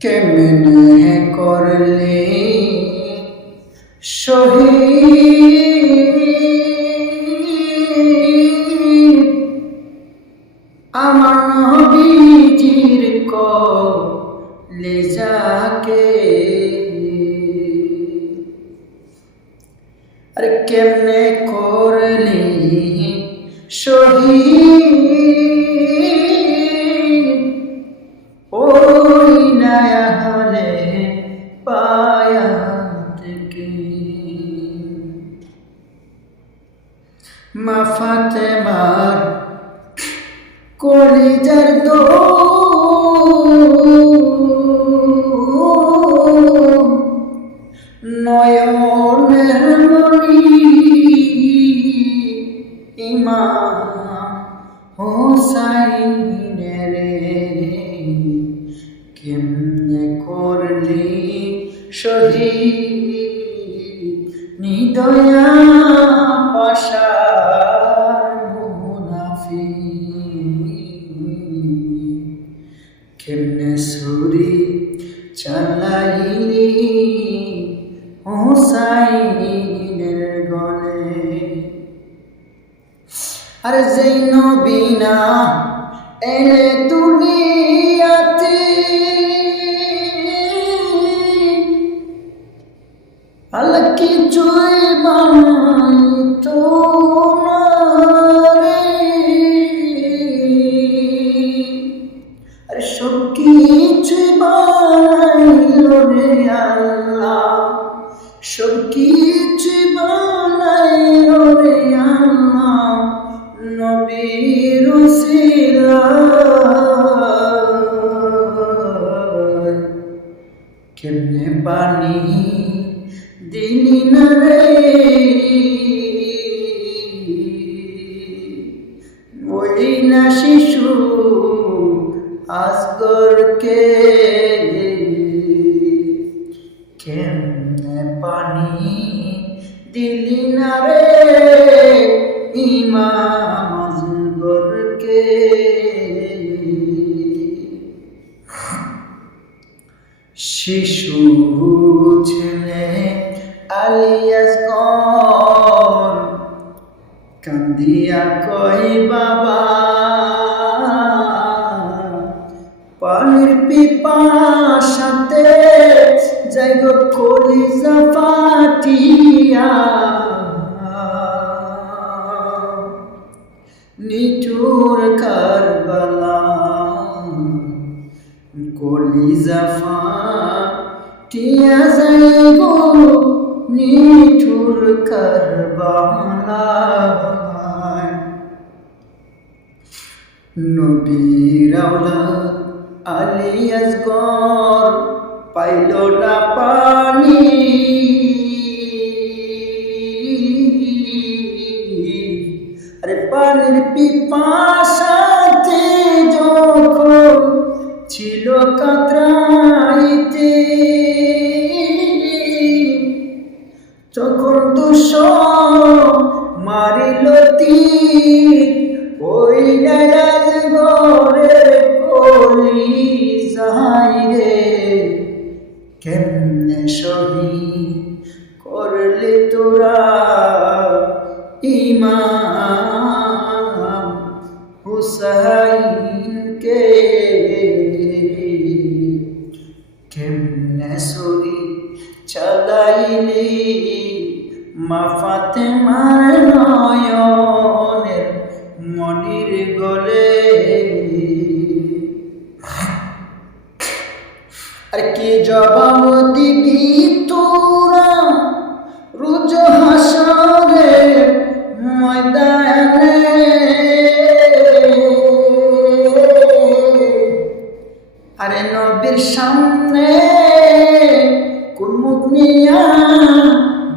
কেমনে করলে শহীদ আমার নবীজির কলেজাকে, আরে কেমনে করলে শহীদ ওই নয়া হলে পায়া থেকে মা ফাতেমার কলিজার দোল নয়নের মণি ইমাম হোসাইনের কেমনে করলি শহীদ নিদয়া পাশার মুনাফিক, কেমনে ছুরি চালাইলি হোসাইনের গলে, আর যেই নবী না এলে দুনিয়াতে আল্লাহ কিছুই বানাইতো না রে, আর সব কিছুই বানাইলো রে আল্লাহ, সব কিছুই বানাইলো রে আল্লাহ নবীর উসিলায়। কেমনে পানি দিলি না রে ওই না শিশু আসগরকে, কেমনে পানি দিলি না রে ইমাম আসগরকে। শিশু ছেলে আলী আসগর কান্দিয়া কই বাবা পানির পিপাসাতে যাইব কলিজা ফাটিয়া, নিঠুর কারবালা কলিজা ফাটিয়া যাইব নিঠুর কারবালা। নবীর আওলাদ আলী আসগর পাইল না পানি, আরে পানির পিপাসাতে যখন ছিল কাতরাইতে, তখন তো মারিল তীর ওই নয়া ঘরে কলিজায় রে, কেমনে শহীদ করলি তোরা ইমাম হুসাইনকে, কেমনে ছুরি চালাইলি মা ফাতেমার নয়নের মনির গলে, আর কি জবাব দিবি তোরা রোজ হাসরে ময়দানে, আরে নবীর সামনে কোন মুখ নিয়া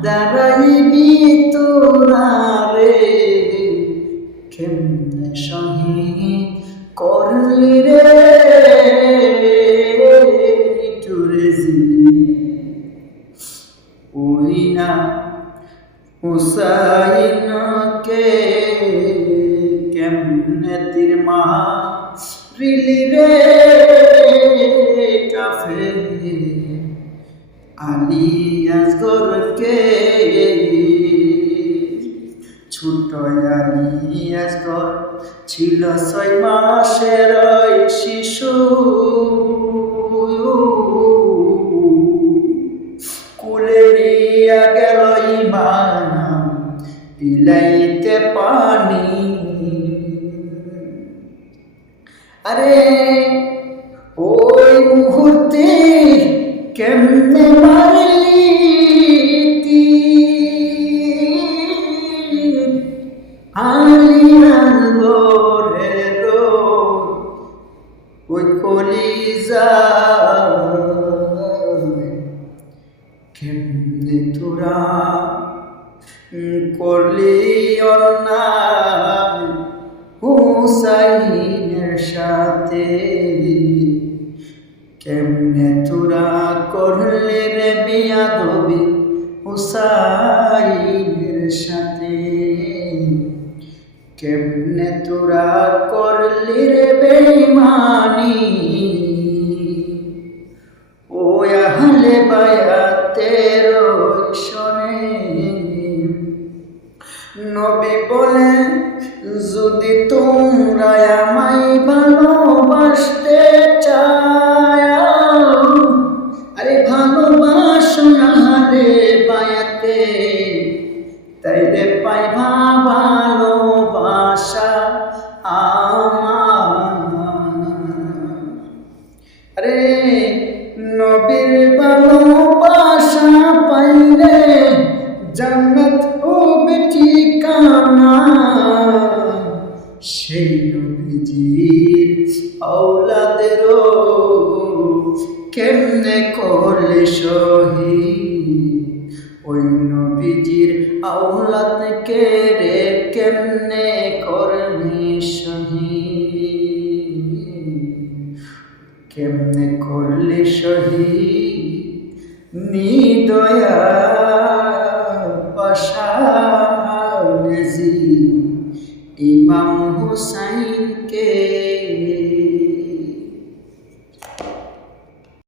দাঁড়াইবি তোরা রে, কেমনে শহীদ করলি রে ওই না হুসাইনকে, কেমনে তীর মারিলি রে কাফের আলী আসগরকে ছোট আলী আসগর ছিল 6 মাসের শিশু, কুলে নিয়া গেল ইমান বিলাইতে পানি। আরে ওই মুহূর্তে কেমনে মারলি আলী আসগরের ওই কলিজা, কেমনে তোরা করলি অন্যায় হুসাইনের সাথে, কেমনে তোরা করলি রে বেয়াদবি হুসাইনের সাথে, কেমনে তোরা করলি রে বেঈমানি ও আহলে বায়াতের শোনে। নবী বলে যদি তোমরা আমায় ভালোবাসতে চাও, আরে ভালোবাসো আহলে বায়াতে, তাইলে পাইবা ভালোবাসা আমার। আরে নবীর ভালোবাসা পাইলে জান্নাত হবে ঠিকানা, সেই নবীজির আওলাদেরও কেমনে করলে শহীদ, ওই নবীজির আওলাদকে রে কেমনে করলি শহীদ, কেমনে করলি শহীদ নিদয়া পাশা নজি ইমাম হুসাইনকে।